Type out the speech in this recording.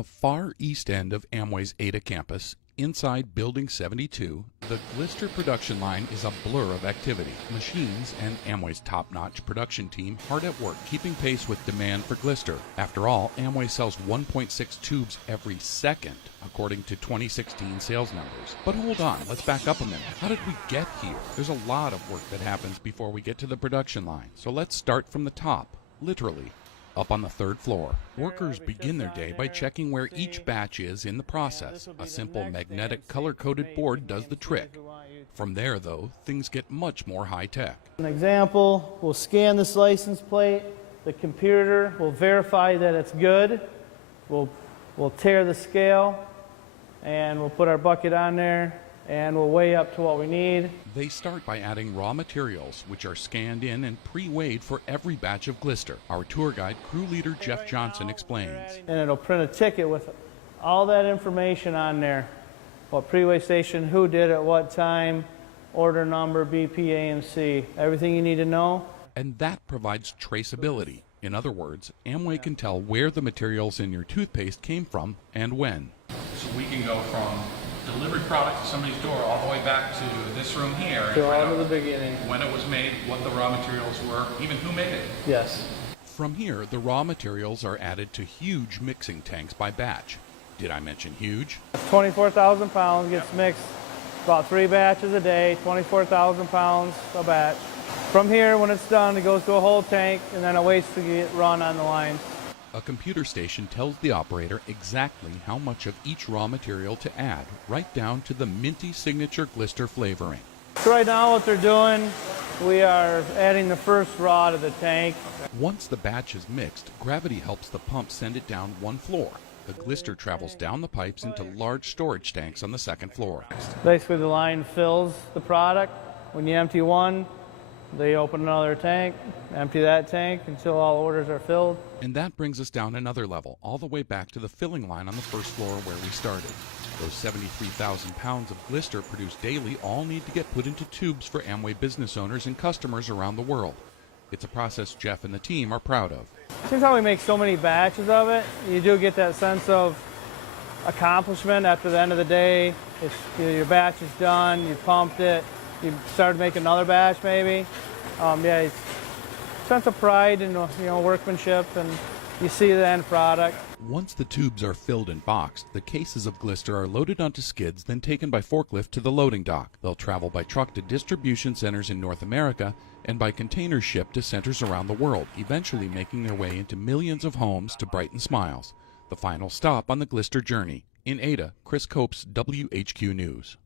The far east end of Amway's Ada campus, inside Building 72, the GLISTER production line is a blur of activity. Machines and Amway's top-notch production team hard at work keeping pace with demand for GLISTER. After all, Amway sells 1.6 tubes every second, according to 2016 sales numbers. But hold on, let's back up a minute. How did we get here? There's a lot of work that happens before we get to the production line. So let's start from the top, literally. Up on the third floor, workers begin their day by checking where each batch is in the process. A simple magnetic color-coded board does the trick. From there, though, things get much more high-tech. An example, we'll scan this license plate. The computer will verify that it's good. We'll tear the scale, and we'll put our bucket on there, and we'll weigh up to what we need. They start by adding raw materials, which are scanned in and pre-weighed for every batch of GLISTER. Our tour guide, crew leader Jeff Johnson, explains. And it'll print a ticket with all that information on there. What pre-weigh station, who did it, what time, order number, BP, AMC, everything you need to know. And that provides traceability. In other words, Amway can tell where the materials in your toothpaste came from and when. So we can go from delivered product to somebody's door all the way back to this room here. To all to the beginning. When it was made, what the raw materials were, even who made it. Yes. From here, the raw materials are added to huge mixing tanks by batch. Did I mention huge? 24,000 pounds gets mixed about 3 batches a day, 24,000 pounds a batch. From here, when it's done, it goes to a whole tank and then it waits to get run on the lines. A computer station tells the operator exactly how much of each raw material to add, right down to the minty signature GLISTER flavoring. So right now what they're doing, we are adding the first raw to the tank. Once the batch is mixed, gravity helps the pump send it down one floor. The GLISTER travels down the pipes into large storage tanks on the second floor. Basically the line fills the product. When you empty one, they open another tank, empty that tank until all orders are filled. And that brings us down another level, all the way back to the filling line on the first floor where we started. Those 73,000 pounds of GLISTER produced daily all need to get put into tubes for Amway business owners and customers around the world. It's a process Jeff and the team are proud of. Since how we make so many batches of it, you do get that sense of accomplishment after the end of the day. Your batch is done, you pumped it, you started making another batch maybe. It's a sense of pride and workmanship, and you see the end product. Once the tubes are filled and boxed, the cases of GLISTER are loaded onto skids, then taken by forklift to the loading dock. They'll travel by truck to distribution centers in North America and by container ship to centers around the world, eventually making their way into millions of homes to brighten smiles. The final stop on the GLISTER journey. In Ada, Chris Copes, WHQ News.